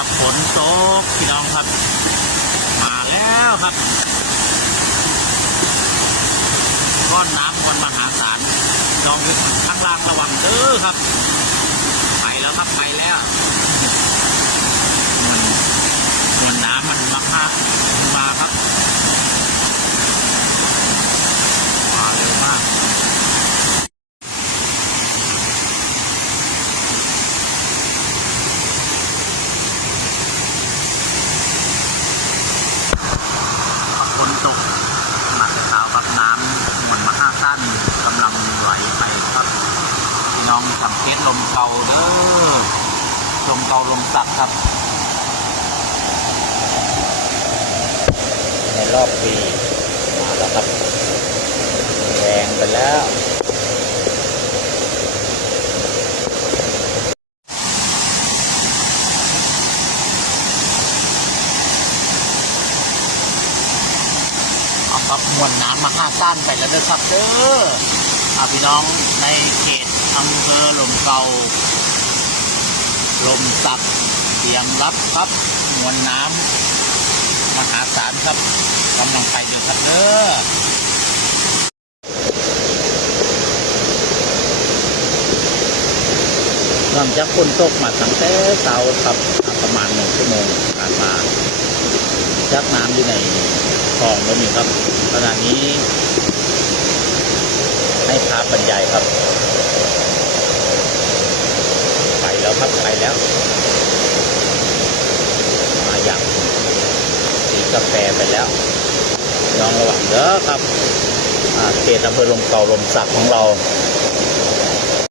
ับฝนตกพี่น้องครับ มาแล้วครับก้อนน้ำมันมหาศาลลองดูข้างล่างระวังเด้อครับ ลมเก่าเด้อลมเก่าลมสักครับ ในรอบปีมาแล้วครับแรงไปแล้วเอาครับมวลน้ำมาห้าสั้นไปแล้วนะครับเด้ออาพี่น้องในเข อำเภอลมเก่า ลมสักเตรียมรับครับมวลน้ำมหาศาลครับกำลังไปเด้อครับเด้อหลังจากฝนตกมาตั้งแต่เช้าครับประมาณหนึ่งชั่วโมงผ่านมายักน้ำอยู่ในคลองแล้วนี่ครับขณะนี้ให้พาบรรยายครับ ไป แล้วครับไปแล้ว มาอย่างสีกาแฟไปแล้วน้องระวังเด้อครับเขตอำเภอลมเก่าลมสักของเรา